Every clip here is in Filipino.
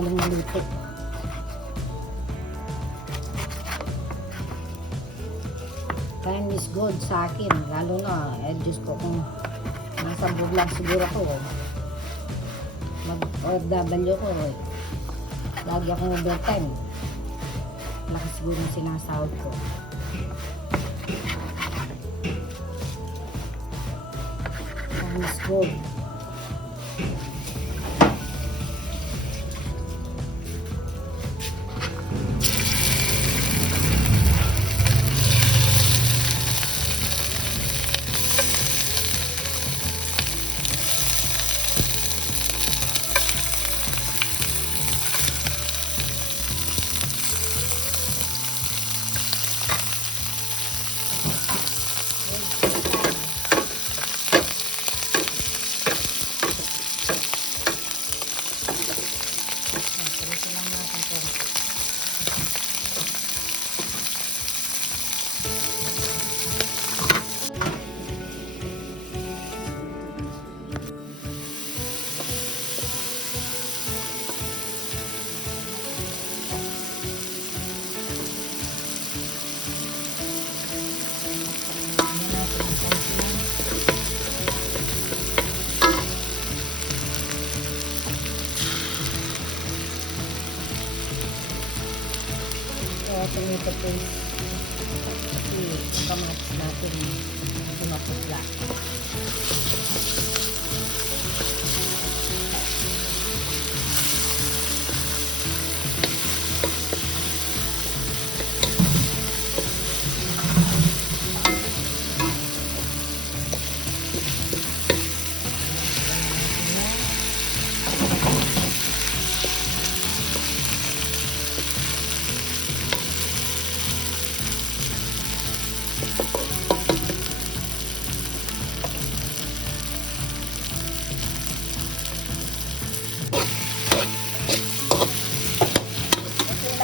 magaling maluto. Time is good sa akin. Lalo na, Diyos ko, kung nasa abroad lang siguro ako. Mag-OFW ko. Lagi akong overtime. Laki siguro yung sinasahod ko. Time is good. Tomato paste kasi kamatis natin maputla.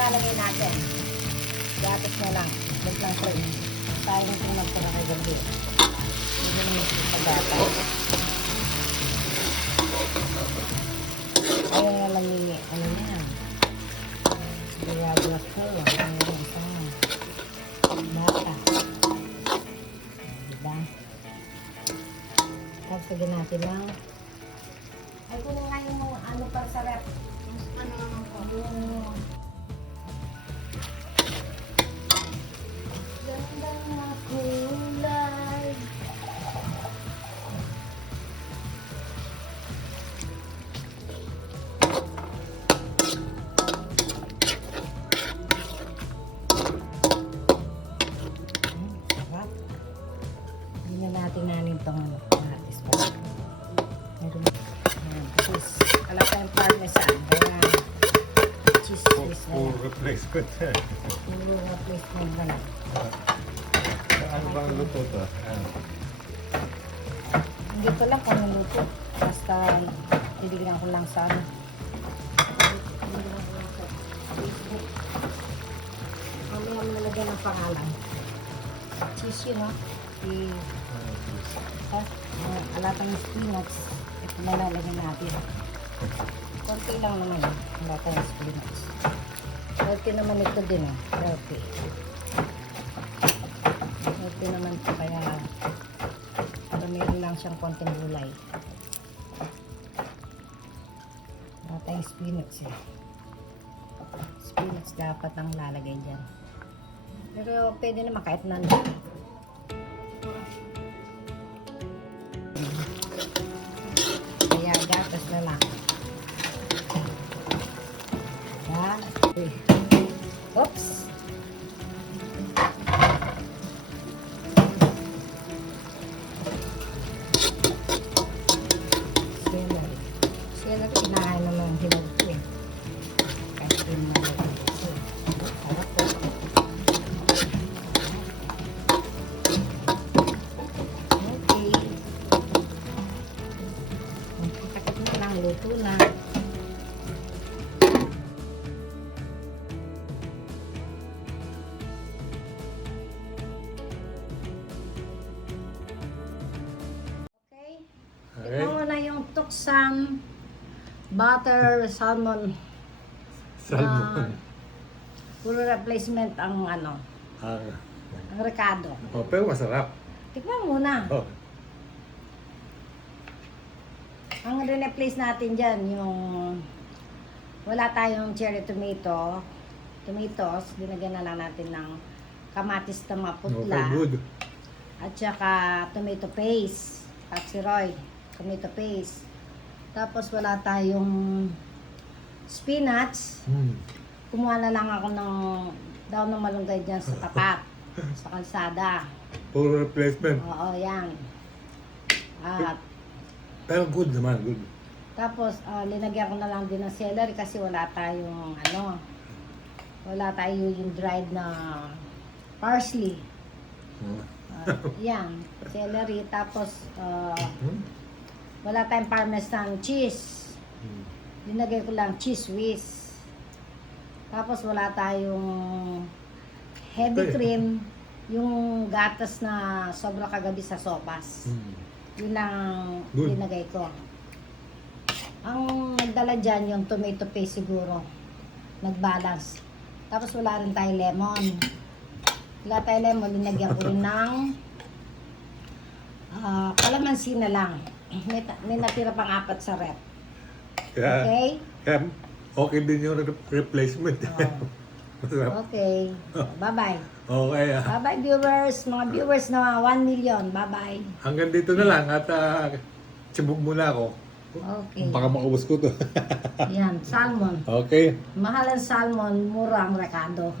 Ilalagay natin. Gatas na lang. Huwag lang sa'yo. Tayo nito magtara kay gabi. Hindi naman ito sa gatas. Ayaw na lang yung ano yan. Sigurado ko. Ayaw na isang bata. Diba? Tagtagin natin lang. Ay, kunin nga yung ano para sa rep. Ano naman po? Yung ganda na kulay. Sarap. Hindi na natin itong natis pa. Meron cheese. Wala tayong parmesan. Kaya cheese na lang. Replacement. Puro replacement na lang. Ano bang luto to? Hindi ko lang kung luto. Basta bibigyan ko lang sa ano. Bibigyan ko lang sa Facebook. Mamaya mo nalagyan ng pangalan. Cheese yun, ha? Alatang spinach. Ito na lalagyan natin. Konti lang naman. Alatang spinach. Healthy naman ito din, ha? Healthy. Healthy naman ito, kaya meron lang siyang konting gulay. Wala tayong spinach eh. Spinach dapat ang lalagay dyan. Pero pwede naman kahit nandun. Kaya gatas na lang. Yan. Oops! Celery, kinain naman hinog ko eh. Kahit yun naman. Sarap po. Okay. Takot na lang, luto na. Okay. Ito na yung tuksang butter salmon Salmon. Puro replacement ang ano, Ah, ang rekado. oh, pero masarap. Tikman muna. Oh. Ang re-replace natin dyan, yung wala tayong cherry tomato, tomatoes, dinagyan na lang natin ng kamatis na maputla. Okay, good. At saka tomato paste. Patsy Roy, tomato paste. Tapos wala tayong spinach. Kumuha na lang ako ng daw ng malunggay dyan sa tapat, sa kalsada. Puro replacement. Oo, yan. At Pero good naman, good. tapos linagyan ko na lang din ng celery kasi wala tayong ano, wala tayong yung dried na parsley. Oh. Yan, celery. Tapos Hmm? wala tayong parmesan cheese. Linagay ko lang cheese whiz. Tapos wala tayong heavy Okay. cream, yung gatas na sobra kagabi sa sopas. Yun lang Good. linagay ko. Ang nagdala dyan yung tomato paste siguro. Nag-balance. Tapos wala rin tayong lemon. Wala tayong lemon, linagyan ko rin ng kalamansi na lang. May natira pang 4 sa rep. Kaya, Okay? kaya okay din yung replacement. Oo. Masarap. Okay. Bye-bye. Okay, Bye-bye viewers. Mga viewers na 1 million. Bye-bye. hanggang dito na lang at sibog muna ako. Okay. Baka maubos ko to. Yan, salmon. Okay. Mahal ang salmon, mura ang rekado.